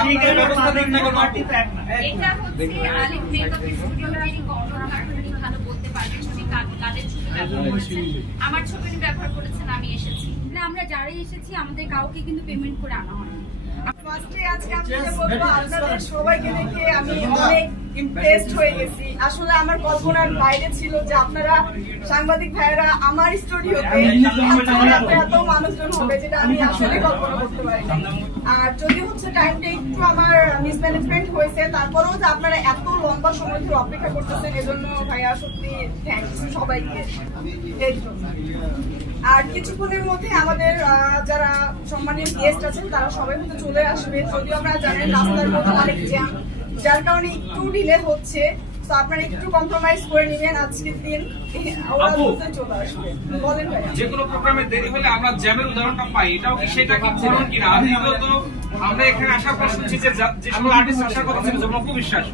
আপনারা ব্যবস্থা দিন না কেন? এটা হচ্ছে আলিফ মেকআপের স্টুডিওর যিনি কর্ণধার, উনি ভালো বলতে পারবেন উনি কাদের ছবি ব্যবহার করেছেন। আমার ছবি উনি ব্যবহার করেছেন, আমি এসেছি না। আমরা যারাই এসেছি আমাদের কাউকে কিন্তু পেমেন্ট করে আনা হয়নি। ফার্স্টে আজকে আমি যেটা বলবো, আপনাদের সবাইকে দেখে আমি অনেক ইমপ্রেসড হয়ে গেছি। আসলে আমার কল্পনার বাইরে ছিল যে আপনারা সাংবাদিক ভাইয়েরা আমার স্টুডিওতে এত মানুষজন হবে, যেটা আমি আসলে কল্পনা করতে পারিনি। আর যদি হচ্ছে টাইমটা একটু আমার মিসম্যানেজমেন্ট হয়েছে, তারপরেও যে আপনারা এত লম্বা সময় ধরে অপেক্ষা করতেছেন, এজন্য ভাইয়া সত্যি থ্যাঙ্কস সবাইকে এর জন্য। আর কিছুক্ষণের মধ্যে আমাদের যারা সম্মানীয় গেস্ট আছেন তারা সবাই কিন্তু চলে আসবে। যদিও আপনারা জানেন রাস্তার মধ্যে অনেক জ্যাম, যার কারণে একটু ডিলে হচ্ছে। তো আপনারা একটু কম্প্রোমাইজ করে নেবেন, আজকের দিন ওরা চলে আসবে। বলেন ভাই, যে কোনো প্রোগ্রামে দেরি হলে আমরা জ্যামের উদাহরণটা পাই, এটাও কি সেটা কি করুন কিনা? আর দ্বিতীয়ত আমরা এখানে আসার পর শুনছি যে সকল আর্টিস্ট আসার কথা ছিল, যেমন অপু বিশ্বাস,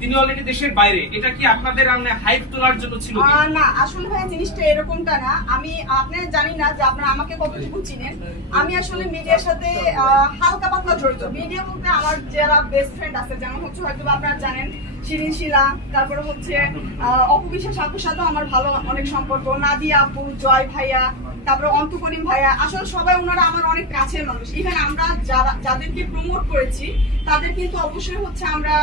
তিনি অলরেডি দেশের বাইরে। এটা কি আপনাদের হাইপ তোলার জন্য ছিল? না, আসলে ভাই জিনিসটা এরকমটা না। আমি আপনারা জানি না যে আপনারা আমাকে কতটুকু চিনেন। আমি আসলে মিডিয়ার সাথে হালকা পাতলা জড়িত। মিডিয়া বলতে আমার যারা বেস্ট ফ্রেন্ড আছে, যেমন হচ্ছে হয়তো আপনারা জানেন শিরিন শিলা, তারপরে হচ্ছে অপু বিশ্বাস আপুর সাথেও আমার ভালো অনেক সম্পর্ক, নাদিয়া আপু, জয় ভাইয়া, তারপরে অন্তু করিম ভাইয়া। আসলে সবাই ওনারা আমার অনেক কাছের মানুষ। ইভেন আমরা যাদেরকে প্রমোট করেছি তাদের কিন্তু অবশ্যই হচ্ছে আমরা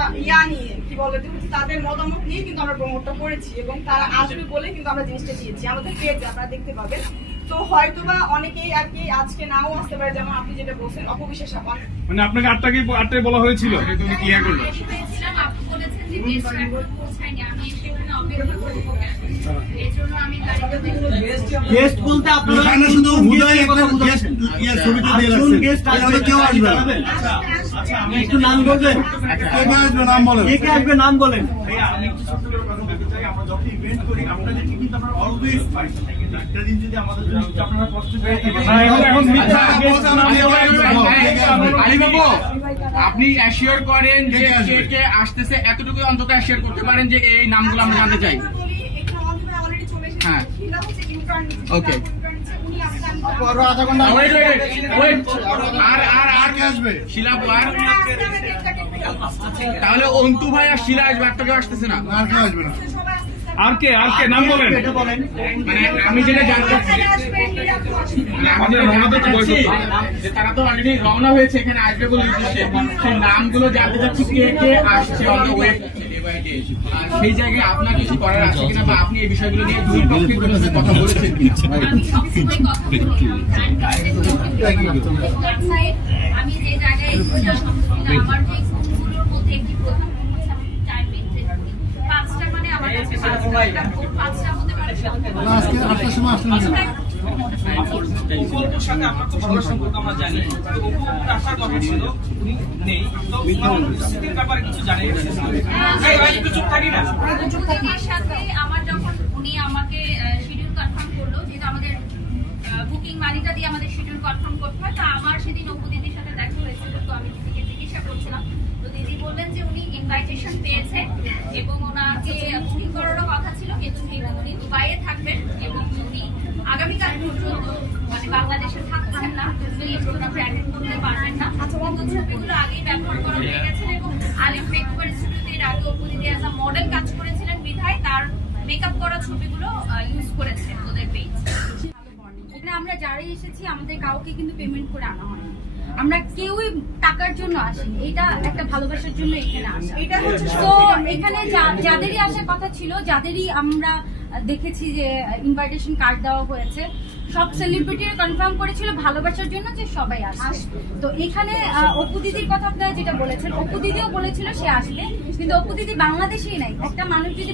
নিয়ে কি বলে তাদের মতামত নিয়ে কিন্তু আমরা প্রমোটটা করেছি, এবং তারা আসবে বলে কিন্তু আমরা জিনিসটা দিয়েছি আমাদের পেজে, আপনারা দেখতে পাবেন। তো হয়তোবা অনেকেই আর কি আজকে নাও আসতে পারে, যেমন আপনি যেটা বলছেন অপবিশ্বাস আপা, মানে আপনাকে আটটায় বলা হয়েছিল, এটা তুমি ক্লিয়ার করলো। আপনি বলেছেন যে গেস্ট এখন পৌঁছায়নি, আমি সেখানে অপেক্ষা করব কেন? এজন্য আমি গাড়িতে গেস্ট বলতে আপনারা শুধু হুদাই একটা গেস্ট ছবিটা দিয়ে রাখছেন, গেস্ট আসবে কেউ আসবে না। আচ্ছা আমি একটু নাম বলবেন, কে আসবে নাম বলেন, কে আসবে নাম বলেন। আমি একটু ছোট্ট করে কথা বলতে চাই, আমরা যখন ইভেন্ট করি আপনাদেরকে কিন্তু আমরা অলওয়েজ পাই। একটা দিন যদি আমাদের জন্য আপনারা কষ্ট পেয়ে আলী বাবু, আপনি অ্যাসিওর করেন যে কে কে আসতেছে, এতটুকু অন্তত অ্যাসিওর করতে পারেন যে এই নামগুলো আমরা জানতে চাই। হ্যাঁ, ওকে। আর কে আসবে? শিলা আর তাহলে অন্তু ভাই আর শিলা আসবে, আর তো কেউ আসতেছে না। আর কেউ আসবে না। আর কে নাম বলেন। মানে আমি যেটা জানতে চাচ্ছি যে তারা তো অলরেডি রওনা হয়েছে, এখানে আসবে বলে উদ্দেশ্যে, সেই নামগুলো জানতে চাচ্ছি কে কে আসছে অন দ্য ওয়ে। আর সেই জায়গায় আপনার কিছু করার আছে কিনা, বা আপনি এই বিষয়গুলো নিয়ে দুই পক্ষের কোনো সাথে কথা বলেছেন কিনা? আমি যে জায়গায় আমার যে গুলোর মধ্যে একটি প্রধান হচ্ছে আমি টাইম মেনটেন করি। 5টা মানে আমার কাছে 5টা হতে পারে, আজকে 8টার সময় আসলেন কেন? অপুর সাথে আমার খুব ভালো সম্পর্ক, আমরা জানি। তো অপুর আসার কথা ছিল, উনি নেই। তো পরিস্থিতির ব্যাপারে কিছু জানেন? একটু চুপ থাকি না। অপুদিদির সাথে আমার যখন উনি আমাকে শিডিউল কনফার্ম করলো, যেটা আমাদের বুকিং মানিটা দিয়ে আমাদের শিডিউল কনফার্ম করতে হয়, তো আমার সেদিন অপুদিদির সাথে দেখা হয়েছিল। তো আমি দিদিকে জিজ্ঞাসা করছিলাম, তো দিদি বললেন যে উনি ইনভাইটেশন পেয়েছে এবং ওনাকে বুকিং করারও কথা ছিল, কিন্তু উনি দুবাইয়ে থাকবেন এবং উনি আগামীকাল পর্যন্ত মানে বাংলাদেশে থাকছেন না, এই প্রোগ্রামে অ্যাটেন্ড করতে পারবেন না। কিন্তু ছবিগুলো আগেই ব্যবহার করা হয়ে গেছেন এবং আলিফ মেকআপের স্টুডিওতে এর আগে অপুদিদি অ্যাজ আ মডেল কাজ করেছিলেন বিধায় তার মেকআপ করা ছবিগুলো ইউজ করেছে ওদের পেজ। এখানে আমরা যারাই এসেছি আমাদের কাউকে কিন্তু পেমেন্ট করে আনা হয়নি। আমরা কেউই টাকার জন্য আসি, এটা একটা ভালোবাসার জন্য এখানে আসি। এটা হচ্ছে তো এখানে যাদেরই আসার কথা ছিল, যাদেরই আমরা দেখেছি যে ইনভাইটেশন কার্ড দেওয়া হয়েছে, সব সেলিব্রিটিরা কনফার্ম করেছিল ভালোবাসার জন্য যে সবাই আসবে। তো এখানে অপু দিদির কথা আপনারা যেটা বলেছেন, অপু দিদিও বলেছিল সে আসবে, কিন্তু অপু দিদি বাংলাদেশেই নাই। একটা মানুষ যদি